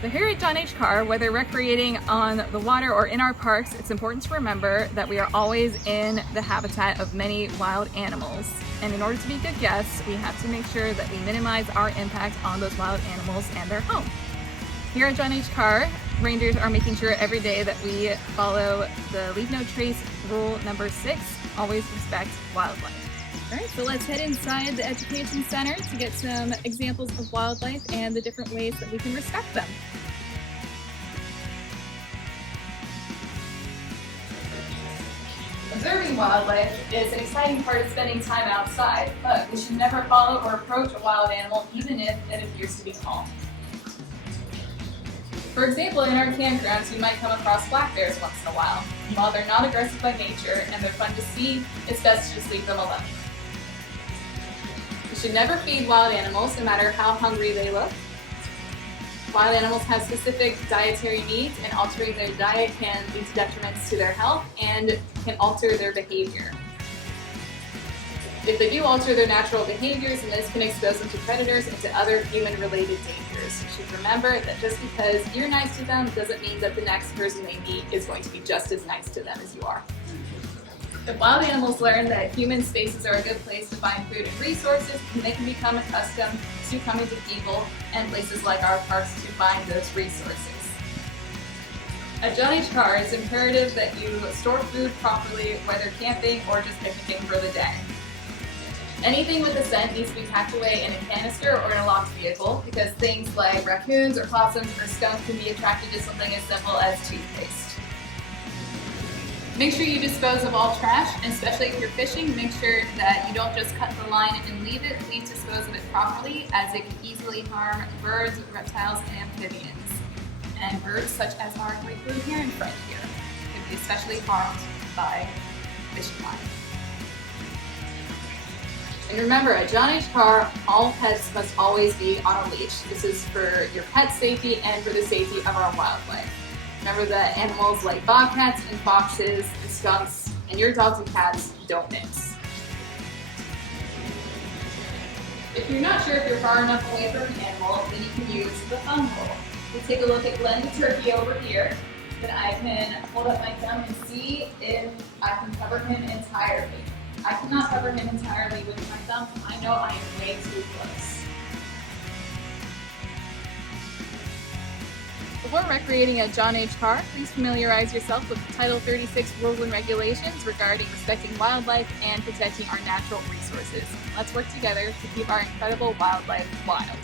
So here at John H. Kerr, whether recreating on the water or in our parks, it's important to remember that we are always in the habitat of many wild animals. And in order to be good guests, we have to make sure that we minimize our impact on those wild animals and their home. Here at John H. Kerr, rangers are making sure every day that we follow the Leave No Trace rule number 6, always respect wildlife. All right, so let's head inside the Education Center to get some examples of wildlife and the different ways that we can respect them. Observing wildlife is an exciting part of spending time outside, but we should never follow or approach a wild animal even if it appears to be calm. For example, in our campgrounds, you might come across black bears once in a while. While they're not aggressive by nature and they're fun to see, it's best to just leave them alone. You should never feed wild animals, no matter how hungry they look. Wild animals have specific dietary needs, and altering their diet can lead to detriments to their health and can alter their behavior. If they do alter their natural behaviors, then this can expose them to predators and to other human-related dangers. You should remember that just because you're nice to them doesn't mean that the next person they meet is going to be just as nice to them as you are. If wild animals learn that human spaces are a good place to find food and resources, they can become accustomed to coming to people and places like our parks to find those resources. At John H. Kerr, it's imperative that you store food properly, whether camping or just picnicking for the day. Anything with a scent needs to be packed away in a canister or in a locked vehicle, because things like raccoons or possums or skunks can be attracted to something as simple as toothpaste. Make sure you dispose of all trash, and especially if you're fishing, make sure that you don't just cut the line and leave it. Please dispose of it properly, as it can easily harm birds, reptiles, and amphibians. And birds such as our great blue heron friend here can be especially harmed by fishing line. And remember, at John H. Kerr, all pets must always be on a leash. This is for your pet's safety and for the safety of our wildlife. Remember that animals like bobcats and foxes and skunks and your dogs and cats don't mix. If you're not sure if you're far enough away from an animal, then you can use the thumb rule. We'll take a look at Glenn the turkey over here. Then I can hold up my thumb and see if I can cover him entirely. I cannot cover him entirely with my thumb. I know I am way too close. Before recreating at John H. Kerr, please familiarize yourself with Title 36 rules and regulations regarding respecting wildlife and protecting our natural resources. Let's work together to keep our incredible wildlife wild.